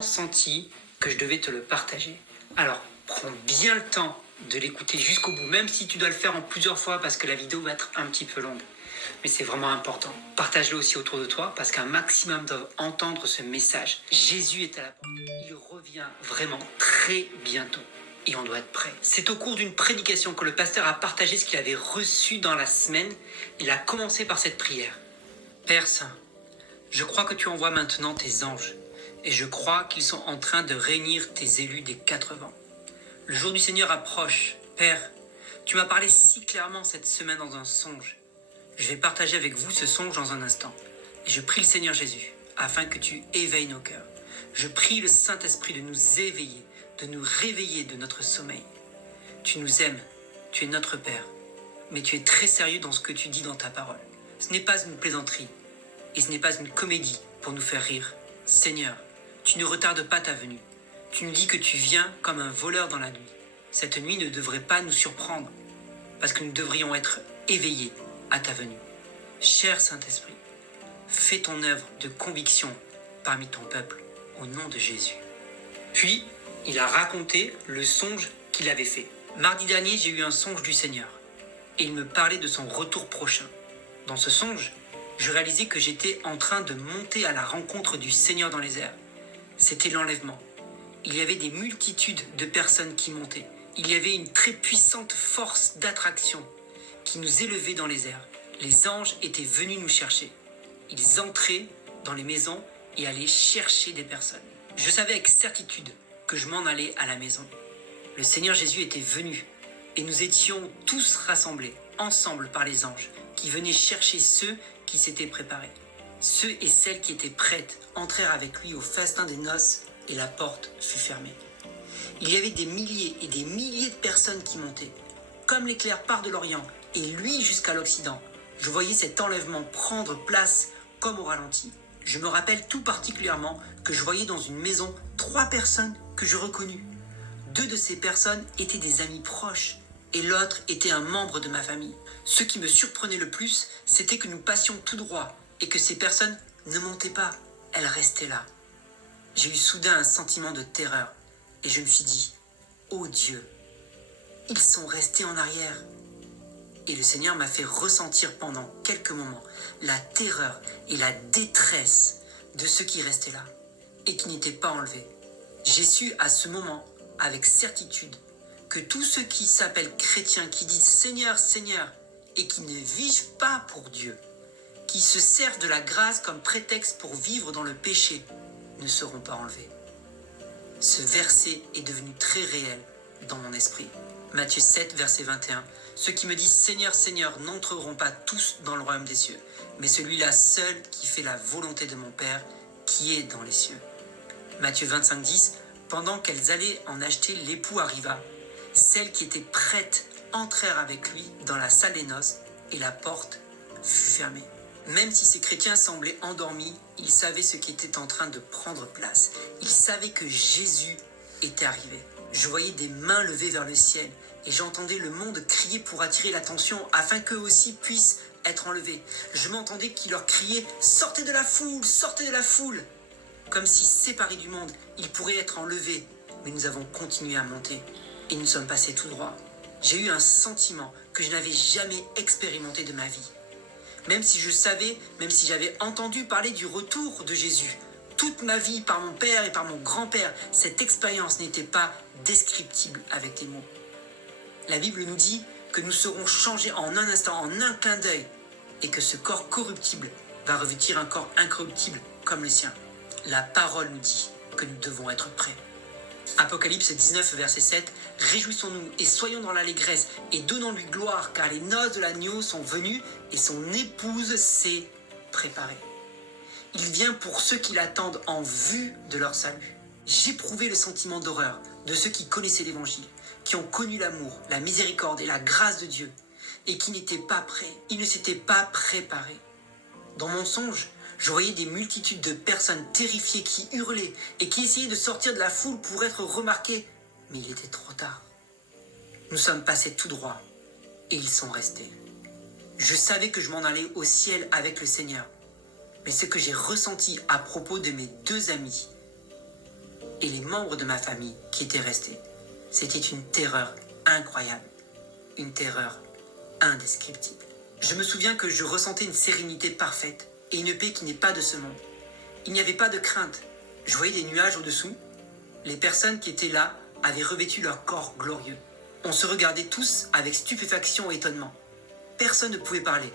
Senti que je devais te le partager. Alors, prends bien le temps de l'écouter jusqu'au bout, même si tu dois le faire en plusieurs fois parce que la vidéo va être un petit peu longue. Mais c'est vraiment important. Partage-le aussi autour de toi parce qu'un maximum doivent entendre ce message. Jésus est à la porte. Il revient vraiment très bientôt. Et on doit être prêt. C'est au cours d'une prédication que le pasteur a partagé ce qu'il avait reçu dans la semaine. Il a commencé par cette prière. Père Saint, je crois que tu envoies maintenant tes anges. Et je crois qu'ils sont en train de réunir tes élus des 4 vents. Le jour du Seigneur approche. Père, tu m'as parlé si clairement cette semaine dans un songe. Je vais partager avec vous ce songe dans un instant. Et je prie le Seigneur Jésus, afin que tu éveilles nos cœurs. Je prie le Saint-Esprit de nous éveiller, de nous réveiller de notre sommeil. Tu nous aimes, tu es notre Père, mais tu es très sérieux dans ce que tu dis dans ta parole. Ce n'est pas une plaisanterie, et ce n'est pas une comédie pour nous faire rire. Seigneur, tu ne retardes pas ta venue. Tu nous dis que tu viens comme un voleur dans la nuit. Cette nuit ne devrait pas nous surprendre, parce que nous devrions être éveillés à ta venue. Cher Saint-Esprit, fais ton œuvre de conviction parmi ton peuple, au nom de Jésus. Puis, il a raconté le songe qu'il avait fait. Mardi dernier, j'ai eu un songe du Seigneur, et il me parlait de son retour prochain. Dans ce songe, je réalisais que j'étais en train de monter à la rencontre du Seigneur dans les airs. C'était l'enlèvement. Il y avait des multitudes de personnes qui montaient. Il y avait une très puissante force d'attraction qui nous élevait dans les airs. Les anges étaient venus nous chercher. Ils entraient dans les maisons et allaient chercher des personnes. Je savais avec certitude que je m'en allais à la maison. Le Seigneur Jésus était venu et nous étions tous rassemblés ensemble par les anges qui venaient chercher ceux qui s'étaient préparés. Ceux et celles qui étaient prêtes entrèrent avec lui au festin des noces et la porte fut fermée. Il y avait des milliers et des milliers de personnes qui montaient. Comme l'éclair part de l'Orient et lui jusqu'à l'Occident, je voyais cet enlèvement prendre place comme au ralenti. Je me rappelle tout particulièrement que je voyais dans une maison 3 personnes que je reconnus. 2 de ces personnes étaient des amis proches et l'autre était un membre de ma famille. Ce qui me surprenait le plus, c'était que nous passions tout droit et que ces personnes ne montaient pas, elles restaient là. J'ai eu soudain un sentiment de terreur et je me suis dit, oh Dieu, ils sont restés en arrière. Et le Seigneur m'a fait ressentir pendant quelques moments la terreur et la détresse de ceux qui restaient là et qui n'étaient pas enlevés. J'ai su à ce moment, avec certitude, que tous ceux qui s'appellent chrétiens, qui disent Seigneur, Seigneur, et qui ne vivent pas pour Dieu, qui se servent de la grâce comme prétexte pour vivre dans le péché, ne seront pas enlevés. Ce verset est devenu très réel dans mon esprit. Matthieu 7, verset 21. Ceux qui me disent Seigneur, Seigneur n'entreront pas tous dans le royaume des cieux, mais celui-là seul qui fait la volonté de mon Père qui est dans les cieux. Matthieu 25, 10. Pendant qu'elles allaient en acheter, l'époux arriva. Celles qui étaient prêtes entrèrent avec lui dans la salle des noces et la porte fut fermée. Même si ces chrétiens semblaient endormis, ils savaient ce qui était en train de prendre place. Ils savaient que Jésus était arrivé. Je voyais des mains levées vers le ciel et j'entendais le monde crier pour attirer l'attention afin qu'eux aussi puissent être enlevés. Je m'entendais qui leur criait « Sortez de la foule, sortez de la foule !» Comme si séparés du monde, ils pourraient être enlevés. Mais nous avons continué à monter et nous sommes passés tout droit. J'ai eu un sentiment que je n'avais jamais expérimenté de ma vie. Même si je savais, même si j'avais entendu parler du retour de Jésus, toute ma vie par mon père et par mon grand-père, cette expérience n'était pas descriptible avec des mots. La Bible nous dit que nous serons changés en un instant, en un clin d'œil, et que ce corps corruptible va revêtir un corps incorruptible comme le sien. La parole nous dit que nous devons être prêts. Apocalypse 19, verset 7. Réjouissons-nous et soyons dans l'allégresse et donnons-lui gloire, car les noces de l'agneau sont venues et son épouse s'est préparée. Il vient pour ceux qui l'attendent en vue de leur salut. J'éprouvais le sentiment d'horreur de ceux qui connaissaient l'évangile, qui ont connu l'amour, la miséricorde et la grâce de Dieu, et qui n'étaient pas prêts, ils ne s'étaient pas préparés. Dans mon songe, je voyais des multitudes de personnes terrifiées qui hurlaient et qui essayaient de sortir de la foule pour être remarquées, mais il était trop tard. Nous sommes passés tout droit et ils sont restés. Je savais que je m'en allais au ciel avec le Seigneur, mais ce que j'ai ressenti à propos de mes 2 amis et les membres de ma famille qui étaient restés. C'était une terreur incroyable, une terreur indescriptible. Je me souviens que je ressentais une sérénité parfaite et une paix qui n'est pas de ce monde. Il n'y avait pas de crainte. Je voyais des nuages au-dessous. Les personnes qui étaient là avaient revêtu leur corps glorieux. On se regardait tous avec stupéfaction et étonnement. Personne ne pouvait parler.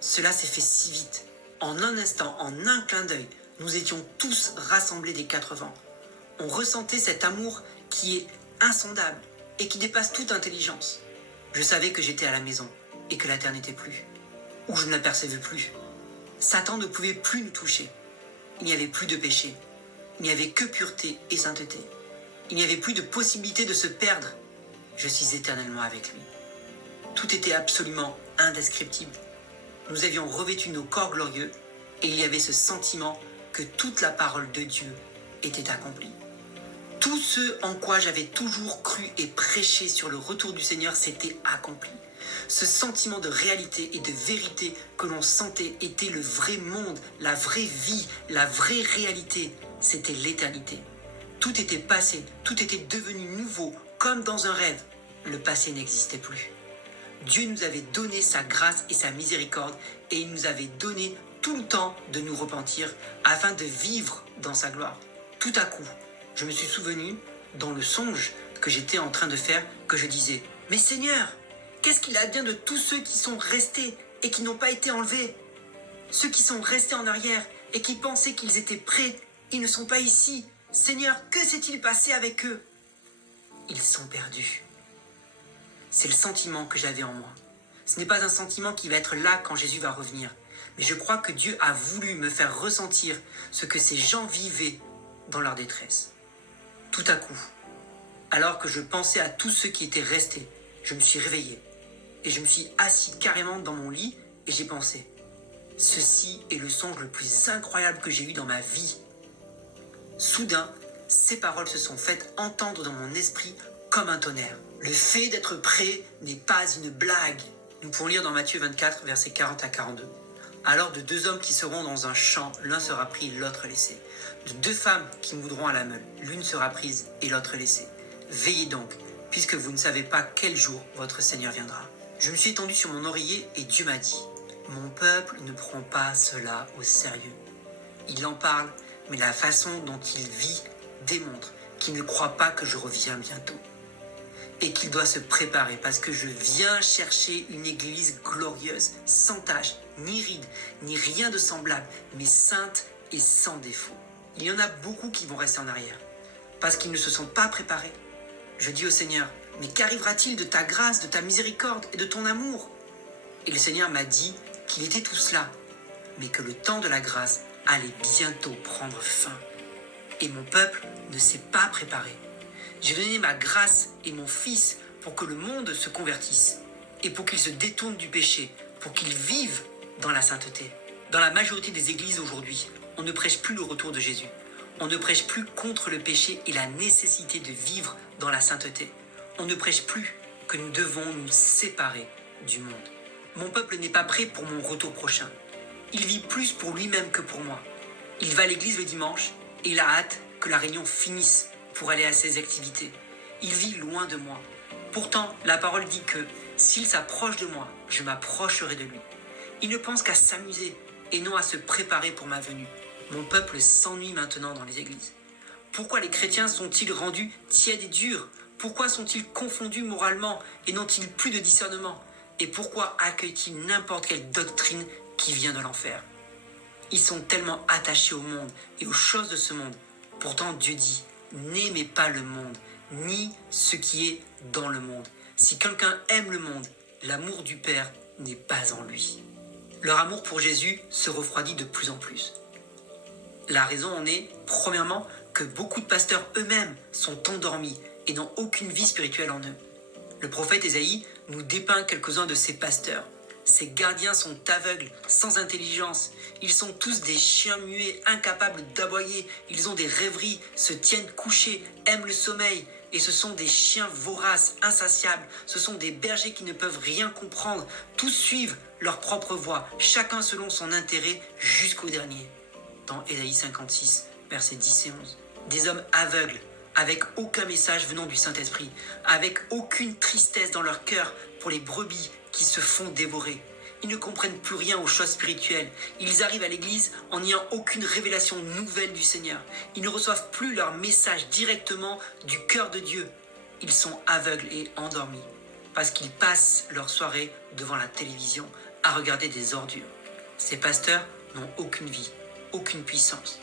Cela s'est fait si vite. En un instant, en un clin d'œil, nous étions tous rassemblés des 4 vents. On ressentait cet amour qui est insondable et qui dépasse toute intelligence. Je savais que j'étais à la maison et que la terre n'était plus, ou je ne l'apercevais plus. Satan ne pouvait plus nous toucher. Il n'y avait plus de péché. Il n'y avait que pureté et sainteté. Il n'y avait plus de possibilité de se perdre. Je suis éternellement avec lui. Tout était absolument indescriptible. Nous avions revêtu nos corps glorieux et il y avait ce sentiment que toute la parole de Dieu était accomplie. Tout ce en quoi j'avais toujours cru et prêché sur le retour du Seigneur s'était accompli. Ce sentiment de réalité et de vérité que l'on sentait était le vrai monde, la vraie vie, la vraie réalité. C'était l'éternité. Tout était passé, tout était devenu nouveau, comme dans un rêve. Le passé n'existait plus. Dieu nous avait donné sa grâce et sa miséricorde et il nous avait donné tout le temps de nous repentir afin de vivre dans sa gloire. Tout à coup, je me suis souvenu, dans le songe que j'étais en train de faire, que je disais « Mais Seigneur, qu'est-ce qu'il advient de tous ceux qui sont restés et qui n'ont pas été enlevés? Ceux qui sont restés en arrière et qui pensaient qu'ils étaient prêts, ils ne sont pas ici. Seigneur, que s'est-il passé avec eux? Ils sont perdus. » C'est le sentiment que j'avais en moi. Ce n'est pas un sentiment qui va être là quand Jésus va revenir. Mais je crois que Dieu a voulu me faire ressentir ce que ces gens vivaient dans leur détresse. Tout à coup, alors que je pensais à tous ceux qui étaient restés, je me suis réveillé et je me suis assis carrément dans mon lit et j'ai pensé « Ceci est le songe le plus incroyable que j'ai eu dans ma vie. » Soudain, ces paroles se sont faites entendre dans mon esprit comme un tonnerre. Le fait d'être prêt n'est pas une blague. Nous pouvons lire dans Matthieu 24, versets 40 à 42. Alors de 2 hommes qui seront dans un champ, l'un sera pris, l'autre laissé. De 2 femmes qui moudront à la meule, l'une sera prise et l'autre laissée. Veillez donc, puisque vous ne savez pas quel jour votre Seigneur viendra. Je me suis étendu sur mon oreiller et Dieu m'a dit « Mon peuple ne prend pas cela au sérieux. Il en parle, mais la façon dont il vit démontre qu'il ne croit pas que je reviens bientôt. Et qu'il doit se préparer parce que je viens chercher une église glorieuse, sans tache, ni ride, ni rien de semblable, mais sainte et sans défaut. Il y en a beaucoup qui vont rester en arrière, parce qu'ils ne se sont pas préparés. Je dis au Seigneur, mais qu'arrivera-t-il de ta grâce, de ta miséricorde et de ton amour? Et le Seigneur m'a dit qu'il était tout cela, mais que le temps de la grâce allait bientôt prendre fin. Et mon peuple ne s'est pas préparé. J'ai donné ma grâce et mon Fils pour que le monde se convertisse et pour qu'il se détourne du péché, pour qu'il vive dans la sainteté. Dans la majorité des églises aujourd'hui, on ne prêche plus le retour de Jésus. On ne prêche plus contre le péché et la nécessité de vivre dans la sainteté. On ne prêche plus que nous devons nous séparer du monde. Mon peuple n'est pas prêt pour mon retour prochain. Il vit plus pour lui-même que pour moi. Il va à l'église le dimanche et il a hâte que la réunion finisse pour aller à ses activités. Il vit loin de moi. Pourtant, la parole dit que s'il s'approche de moi, je m'approcherai de lui. Il ne pense qu'à s'amuser et non à se préparer pour ma venue. Mon peuple s'ennuie maintenant dans les églises. Pourquoi les chrétiens sont-ils rendus tièdes et durs? Pourquoi sont-ils confondus moralement et n'ont-ils plus de discernement? Et pourquoi accueillent-ils n'importe quelle doctrine qui vient de l'enfer? Ils sont tellement attachés au monde et aux choses de ce monde. Pourtant Dieu dit « N'aimez pas le monde, ni ce qui est dans le monde. Si quelqu'un aime le monde, l'amour du Père n'est pas en lui. » Leur amour pour Jésus se refroidit de plus en plus. La raison en est, premièrement, que beaucoup de pasteurs eux-mêmes sont endormis et n'ont aucune vie spirituelle en eux. Le prophète Ésaïe nous dépeint quelques-uns de ces pasteurs. Ces gardiens sont aveugles, sans intelligence. Ils sont tous des chiens muets, incapables d'aboyer. Ils ont des rêveries, se tiennent couchés, aiment le sommeil. Et ce sont des chiens voraces, insatiables. Ce sont des bergers qui ne peuvent rien comprendre. Tous suivent leur propre voie, chacun selon son intérêt jusqu'au dernier. Dans Ésaïe 56, versets 10 et 11. Des hommes aveugles, avec aucun message venant du Saint-Esprit, avec aucune tristesse dans leur cœur pour les brebis qui se font dévorer. Ils ne comprennent plus rien aux choses spirituelles. Ils arrivent à l'église en n'ayant aucune révélation nouvelle du Seigneur. Ils ne reçoivent plus leur message directement du cœur de Dieu. Ils sont aveugles et endormis parce qu'ils passent leur soirée devant la télévision à regarder des ordures. Ces pasteurs n'ont aucune vie, aucune puissance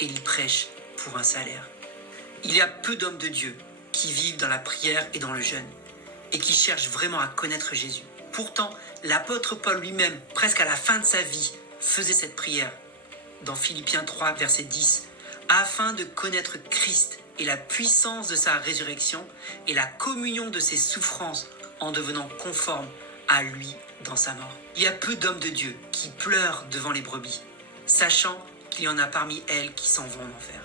et ils prêchent pour un salaire. Il y a peu d'hommes de Dieu qui vivent dans la prière et dans le jeûne et qui cherchent vraiment à connaître Jésus. Pourtant, l'apôtre Paul lui-même, presque à la fin de sa vie, faisait cette prière dans Philippiens 3, verset 10, afin de connaître Christ et la puissance de sa résurrection et la communion de ses souffrances en devenant conforme à lui dans sa mort. Il y a peu d'hommes de Dieu qui pleurent devant les brebis, sachant qu'il y en a parmi elles qui s'en vont en enfer.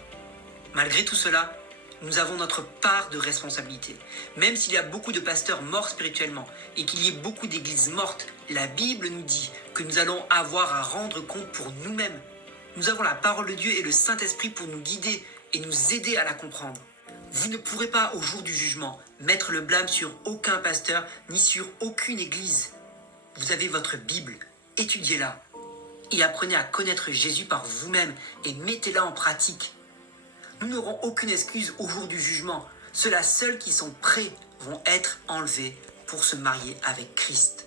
Malgré tout cela, nous avons notre part de responsabilité. Même s'il y a beaucoup de pasteurs morts spirituellement et qu'il y ait beaucoup d'églises mortes, la Bible nous dit que nous allons avoir à rendre compte pour nous-mêmes. Nous avons la parole de Dieu et le Saint-Esprit pour nous guider et nous aider à la comprendre. Vous ne pourrez pas, au jour du jugement, mettre le blâme sur aucun pasteur ni sur aucune église. Vous avez votre Bible, étudiez-la et apprenez à connaître Jésus par vous-même et mettez-la en pratique. Nous n'aurons aucune excuse au jour du jugement. Ceux-là seuls qui sont prêts vont être enlevés pour se marier avec Christ.